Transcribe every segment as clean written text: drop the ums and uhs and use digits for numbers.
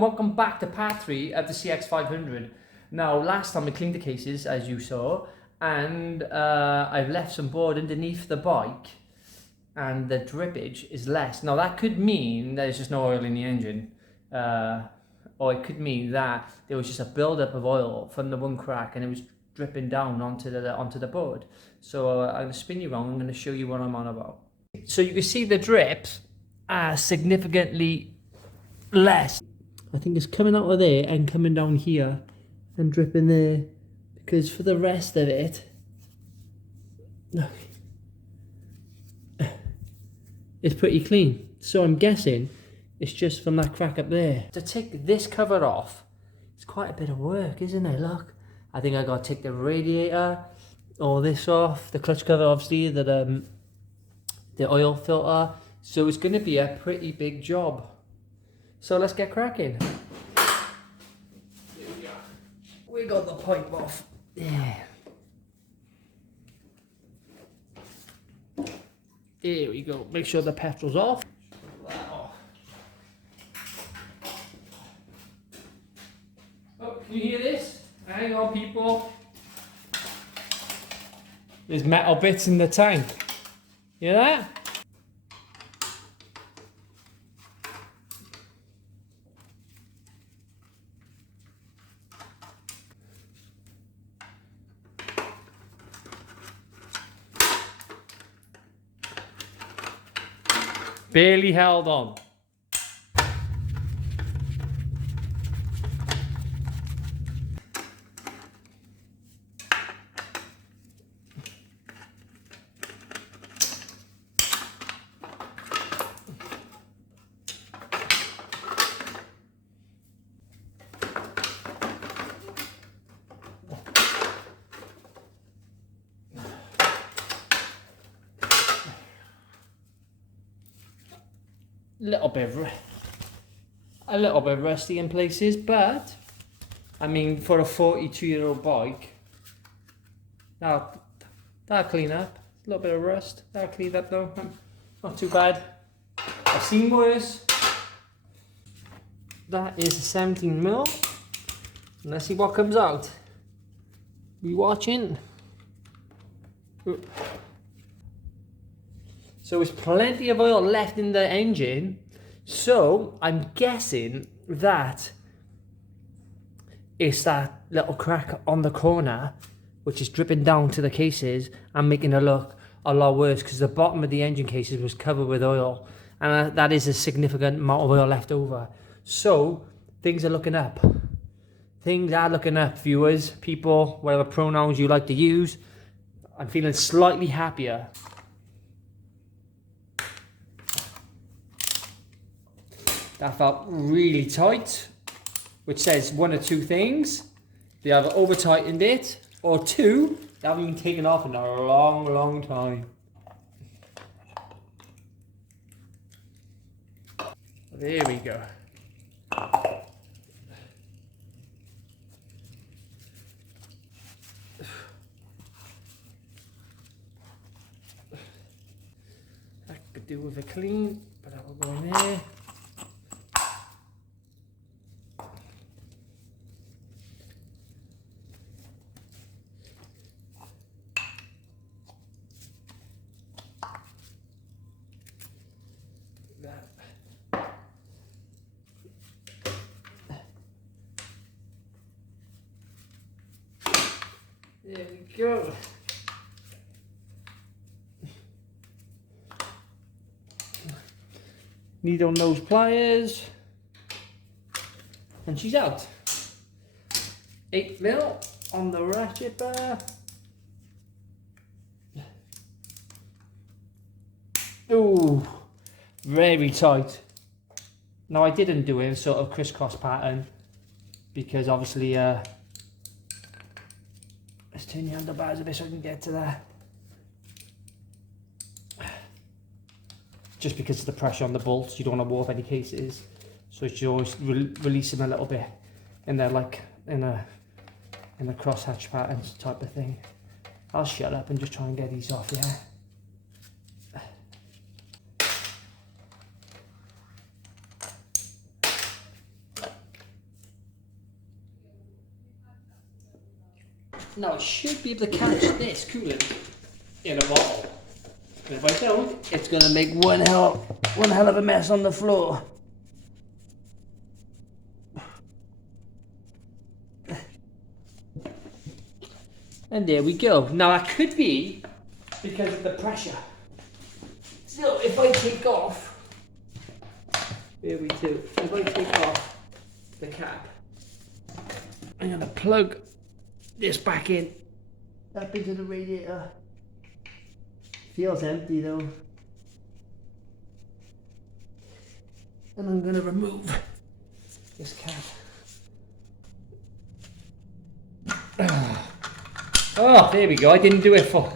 and welcome back to part 3 of the CX500. Now, last time we cleaned the cases, as you saw, and I've left some board underneath the bike, and the drippage is less. Now, that could mean there's just no oil in the engine, or it could mean that there was just a build-up of oil from the one crack, and it was dripping down onto the board. So I'm going to spin you around. I'm going to show you what I'm on about. So you can see the drips are significantly less. I think it's coming out of there and coming down here and dripping there, because for the rest of it, look, it's pretty clean. So I'm guessing it's just from that crack up there. To take this cover off, it's quite a bit of work, isn't it? Look, I think I got to take the radiator, all this off, the clutch cover, obviously, the oil filter. So it's going to be a pretty big job. So let's get cracking. There we are. We got the pipe off. Yeah. There we go. Make sure the petrol's off. Oh, can you hear this? Hang on, people. There's metal bits in the tank. Hear that? Barely held on. A little bit rusty in places, but I mean, for a 42-year-old bike, that'll clean up. A little bit of rust, that'll clean up though. Not too bad. I've seen worse. That is a 17mm. Let's see what comes out. We watching? So there's plenty of oil left in the engine. So I'm guessing that it's that little crack on the corner which is dripping down to the cases and making it look a lot worse, because the bottom of the engine cases was covered with oil, and that is a significant amount of oil left over. So things are looking up. Things are looking up, viewers, people, whatever pronouns you like to use. I'm feeling slightly happier. That felt really tight, which says one or two things. They either over tightened it, or two, they haven't been taken off in a long, long time. There we go. I could do with a clean, but that will go in there. There we go. Needle nose pliers, and she's out. 8mm on the ratchet bar. Ooh, very tight. Now I didn't do a sort of crisscross pattern because obviously let's turn the handlebars a bit so I can get to that. Just because of the pressure on the bolts, you don't want to warp any cases, so you should always release them a little bit, and they're like in a crosshatch patterns type of thing. I'll shut up and just try and get these off, yeah. Now I should be able to catch this coolant in a bottle. But if I don't, it's going to make one hell of a mess on the floor. And there we go. Now that could be because of the pressure. So if I take off, there we do. If I take off the cap, I'm going to plug this back in, up into the radiator. Feels empty though. And I'm going to remove this cap. Oh, there we go. I didn't do it for.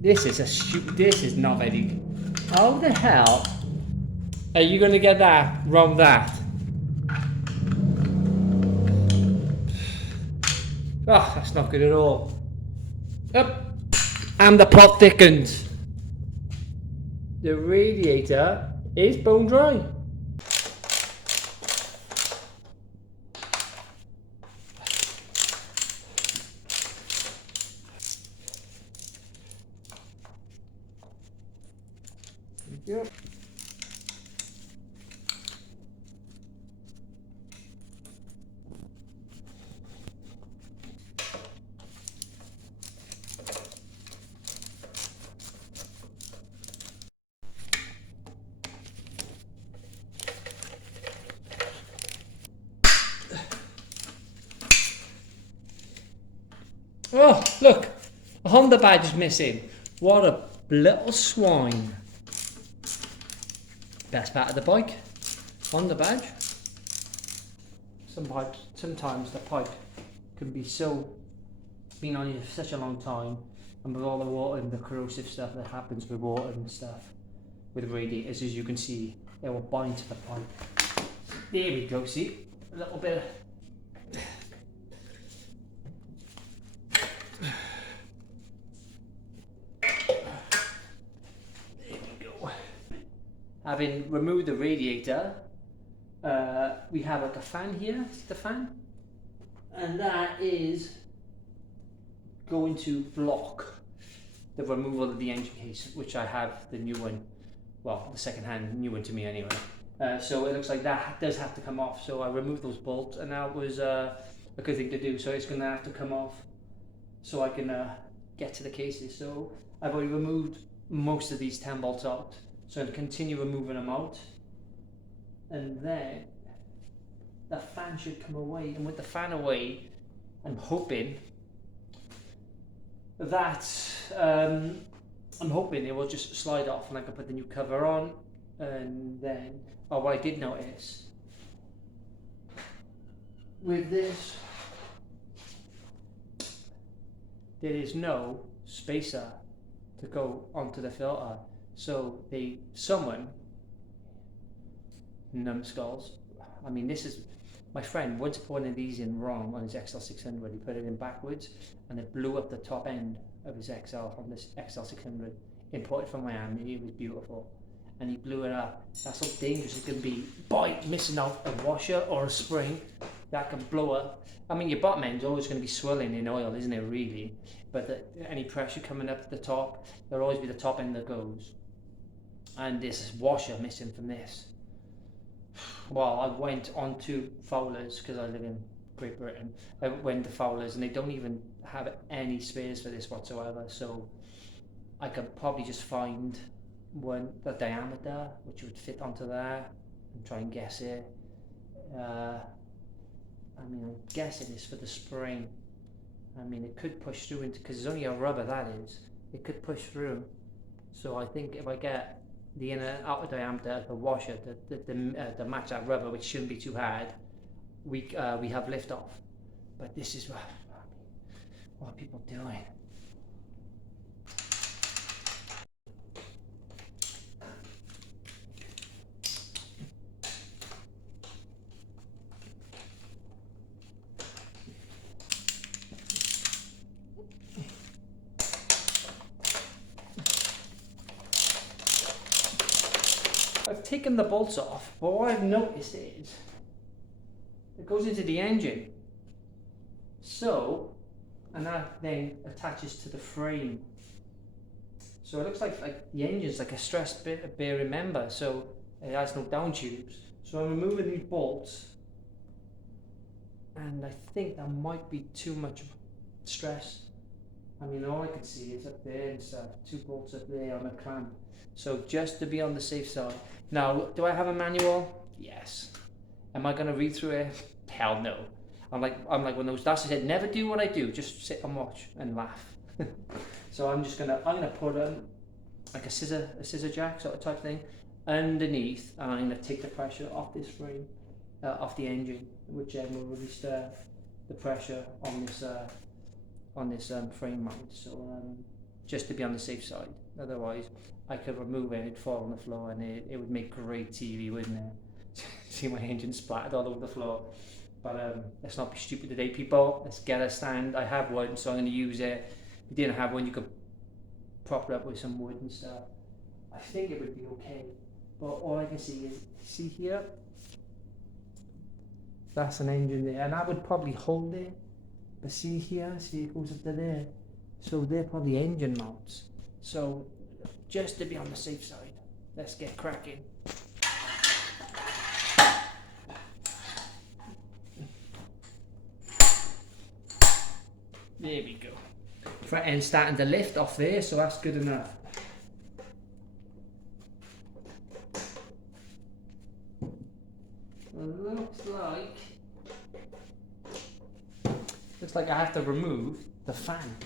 This is not very. How the hell are you going to get that wrong? That. Oh, that's not good at all. Up, and the plot thickens. The radiator is bone dry. Yep. Oh, look, a Honda badge is missing. What a little swine. Best part of the bike, Honda badge. Sometimes the pipe can be been on you for such a long time, and with all the water and the corrosive stuff that happens with water and stuff, with radiators, as you can see, it will bind to the pipe. There we go, see? A little bit of... Having removed the radiator, we have like a fan here, see the fan? And that is going to block the removal of the engine case, which I have the new one, well, the second-hand new one to me anyway. So it looks like that does have to come off. So I removed those bolts, and that was a good thing to do. So it's going to have to come off so I can get to the cases. So I've already removed most of these 10 bolts out. So I'm going to continue removing them out, and then the fan should come away. And with the fan away, I'm hoping that it will just slide off, and I can put the new cover on. And then, oh, what I did notice with this, there is no spacer to go onto the filter. So someone, numbskulls, I mean, this is, my friend once put one of these in wrong on his XL600. He put it in backwards, and it blew up the top end of his XL on this XL600, imported from Miami. It was beautiful, and he blew it up. That's how dangerous it can be by missing out a washer or a spring that can blow up. I mean, your bottom end's always going to be swirling in oil, isn't it, really? But any pressure coming up to the top, there'll always be the top end that goes. And this washer missing from this. Well, I went on to Fowler's because I live in Great Britain. I went to Fowler's, and they don't even have any spares for this whatsoever. So I could probably just find the diameter which would fit onto there and try and guess it. I mean, I'm guessing it's for the spring. I mean, it could push through into, because it's only a rubber, that is. It could push through. So I think if I get the inner outer diameter of the washer to match that rubber, which shouldn't be too hard, we have lift off. But this is what are people doing? I've taken the bolts off, but what I've noticed is it goes into the engine, So, and that then attaches to the frame. So it looks like the engine's like a stressed bearing member, so it has no down tubes. So I'm removing these bolts, and I think that might be too much stress. I mean, all I can see is up there and stuff, 2 bolts up there on a clamp. So just to be on the safe side. Now, do I have a manual? Yes. Am I gonna read through it? Hell no. I'm like one of those dads who said, never do what I do, just sit and watch and laugh. So I'm gonna put like a scissor jack sort of type thing underneath, and I'm gonna take the pressure off this frame, off the engine, which then will release the pressure on this frame mount. So just to be on the safe side. Otherwise, I could remove it, it'd fall on the floor, and it would make great TV, wouldn't it? See my engine splattered all over the floor. But let's not be stupid today, people. Let's get a stand. I have one, so I'm going to use it. If you didn't have one, you could prop it up with some wood and stuff. I think it would be okay. But all I can see is, see here? That's an engine there, and that would probably hold it. But see here, see it goes up to there. So they're probably engine mounts. So just to be on the safe side, let's get cracking. There we go. Front end starting to lift off there, so that's good enough. Looks like I have to remove the fan.